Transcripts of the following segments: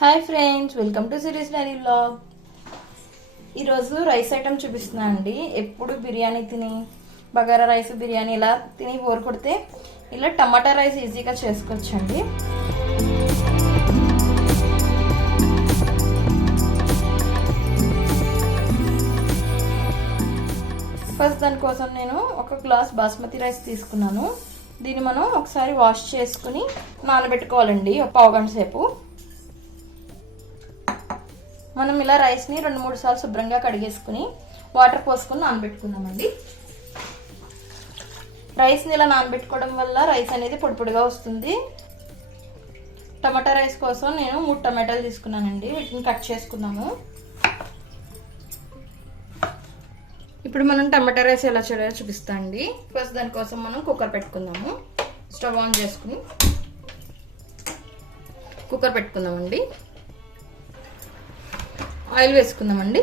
Hi friends welcome to series diary vlog ఈరోజు rice item చూపిస్తున్నాను అండి. ఎప్పుడు బిర్యానీ తిని బగారా రైస్ బిర్యానీ ఇలా తిని బోర్ కొడితే ఇలా టమాటా రైస్ ఈజీగా చేసుకోవచ్చండి. ఫస్ట్ దానికోసం నేను ఒక గ్లాస్ బాస్మతి రైస్ తీసుకున్నాను. దీన్ని మనం ఒకసారి వాష్ చేసుకుని నానబెట్టుకోవాలండి ఒక పావు గంట సేపు. మనం ఇలా రైస్ని రెండు మూడు సార్లు శుభ్రంగా కడిగేసుకుని వాటర్ పోసుకుని నానబెట్టుకుందామండి. రైస్ని ఇలా నానబెట్టుకోవడం వల్ల రైస్ అనేది పొడి పొడిగా వస్తుంది. టమాటా రైస్ కోసం నేను మూడు టమాటాలు తీసుకున్నానండి. వీటిని కట్ చేసుకున్నాము ఇప్పుడు మనం టమాటా రైస్ ఎలా చేయాలో చూపిస్తా అండి. ఫస్ట్ దానికోసం మనం కుక్కర్ పెట్టుకుందాము. స్టవ్ ఆన్ చేసుకుని కుక్కర్ పెట్టుకుందామండి. ఆయిల్ వేసుకుందామండి.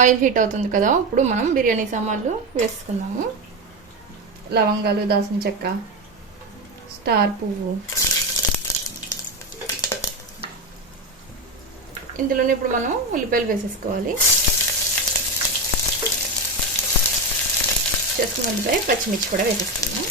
ఆయిల్ హీట్ అవుతుంది కదా ఇప్పుడు మనం బిర్యానీ సామాన్లు వేసుకుందాము. లవంగాలు దాల్చిన చెక్క స్టార్ పువ్వు. ఇందులోనే ఇప్పుడు మనం ఉల్లిపాయలు వేసేసుకోవాలి. చేసుకున్న ఉల్లిపాయ పచ్చిమిర్చి కూడా వేసేసుకుందాం.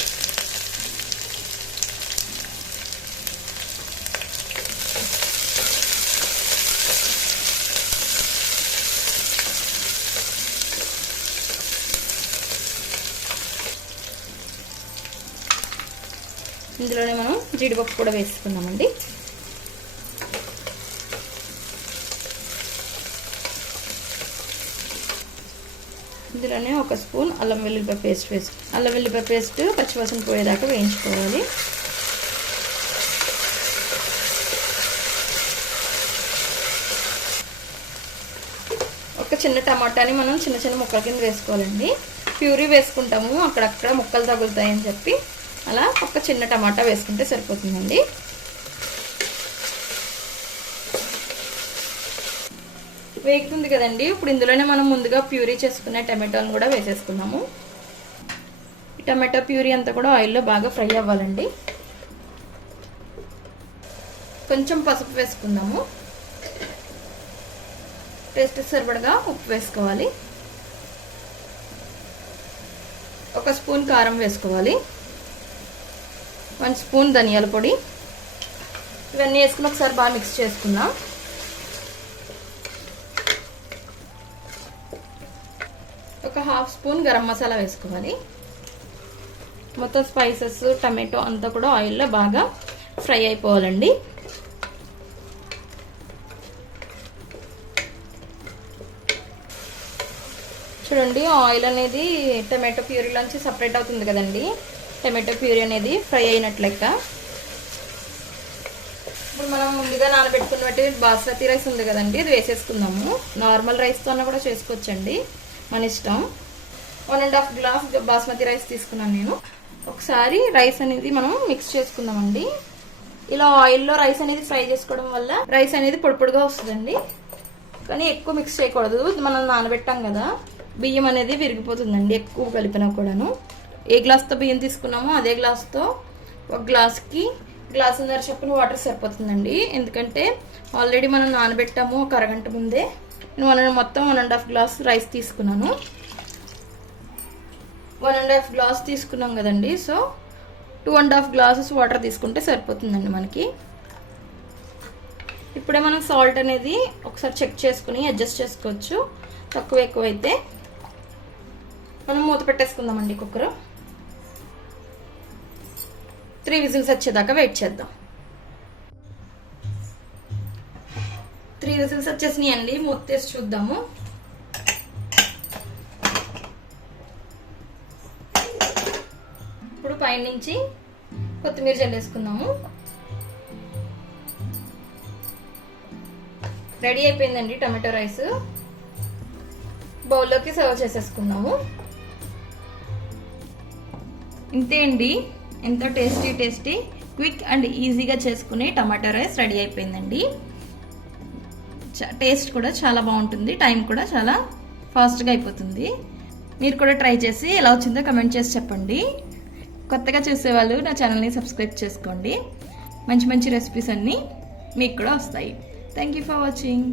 ఇందులోనే మనం జీడిపప్పు కూడా వేసుకున్నామండి ఇందులోనే ఒక స్పూన్ అల్లం వెల్లుల్లిపాయ పేస్ట్ వేసు అల్లం వెల్లుల్లిపాయ పేస్ట్ పచ్చివాసన పోయేదాకా వేయించుకోవాలి. ఒక చిన్న టమాటాని మనం చిన్న చిన్న ముక్కల కింద వేసుకోవాలండి. ప్యూరీ వేసుకుంటాము అక్కడక్కడ ముక్కలు తగులుతాయని చెప్పి. అలా ఒక చిన్న టమాటా వేసుకుంటే సరిపోతుందండి. వేగుతుంది కదండి. ఇప్పుడు ఇందులోనే మనం ముందుగా ప్యూరీ చేసుకునే టమాటోని కూడా వేసేసుకున్నాము ఈ టమాటో ప్యూరీ అంతా కూడా ఆయిల్లో బాగా ఫ్రై అవ్వాలండి. కొంచెం పసుపు వేసుకుందాము. టేస్ట్ సరిపడగా ఉప్పు వేసుకోవాలి. ఒక స్పూన్ కారం వేసుకోవాలి. వన్ స్పూన్ ధనియాల పొడి. ఇవన్నీ వేసుకుని ఒకసారి బాగా మిక్స్ చేసుకుందాం. ఒక హాఫ్ స్పూన్ గరం మసాలా వేసుకోవాలి. మొత్తం స్పైసెస్ టమాటో అంతా కూడా ఆయిల్లో బాగా ఫ్రై అయిపోవాలండి. చూడండి ఆయిల్ అనేది టమాటో ప్యూరీలోంచి సపరేట్ అవుతుంది కదండి. టమాటో ప్యూరీ అనేది ఫ్రై అయినట్లు లెక్క. ఇప్పుడు మనం ముందుగా నానబెట్టుకున్నట్టు బాస్మతి రైస్ ఉంది కదండి ఇది వేసేసుకుందాము. నార్మల్ రైస్తో కూడా చేసుకోవచ్చండి మన ఇష్టం. One and half glass basmati rice తీసుకున్నాను నేను. ఒకసారి రైస్ అనేది మనం మిక్స్ చేసుకుందామండి. ఇలా ఆయిల్లో రైస్ అనేది ఫ్రై చేసుకోవడం వల్ల రైస్ అనేది పొడిపొడిగా వస్తుందండి. కానీ ఎక్కువ మిక్స్ చేయకూడదు మనం నానబెట్టాం కదా బియ్యం అనేది విరిగిపోతుందండి ఎక్కువ కలిపినా కూడాను. ఏ గ్లాస్తో బియ్యం తీసుకున్నామో అదే గ్లాస్తో ఒక గ్లాస్కి గ్లాసున్నర చొప్పున వాటర్ సరిపోతుందండి. ఎందుకంటే ఆల్రెడీ మనం నానబెట్టాము ఒక అరగంట ముందే. నేను వన్ మొత్తం one and half glass rice తీసుకున్నాను. వన్ అండ్ హాఫ్ గ్లాస్ తీసుకున్నాం కదండి. So two and half glasses water తీసుకుంటే సరిపోతుందండి మనకి. ఇప్పుడే మనం సాల్ట్ అనేది ఒకసారి చెక్ చేసుకుని అడ్జస్ట్ చేసుకోవచ్చు. తక్కువ ఎక్కువైతే. మనం మూత పెట్టేసుకుందామండి కుక్కర్. త్రీ విజిల్స్ వచ్చేదాకా వెయిట్ చేద్దాం. త్రీ విజిల్స్ వచ్చేసినాయి అండి మూత చూద్దాము. ఇప్పుడు పైనుంచి కొత్తిమీర చల్లేసుకుందాము రెడీ అయిపోయిందండి టమాటో రైస్. బౌల్లోకి సర్వ్ చేసేసుకుందాము. ఇంతే అండి. ఎంతో టేస్టీ టేస్టీ క్విక్ అండ్ ఈజీగా చేసుకునే టమాటో రైస్ రెడీ అయిపోయిందండి. టేస్ట్ కూడా చాలా బాగుంటుంది టైం కూడా చాలా ఫాస్ట్గా అయిపోతుంది. మీరు కూడా ట్రై చేసి ఎలా వచ్చిందో కమెంట్ చేసి చెప్పండి. కొత్తగా చూసేవాళ్ళు నా ఛానల్ని సబ్స్క్రైబ్ చేసుకోండి. మంచి మంచి రెసిపీస్ అన్నీ మీకు కూడా వస్తాయి. Thank you for watching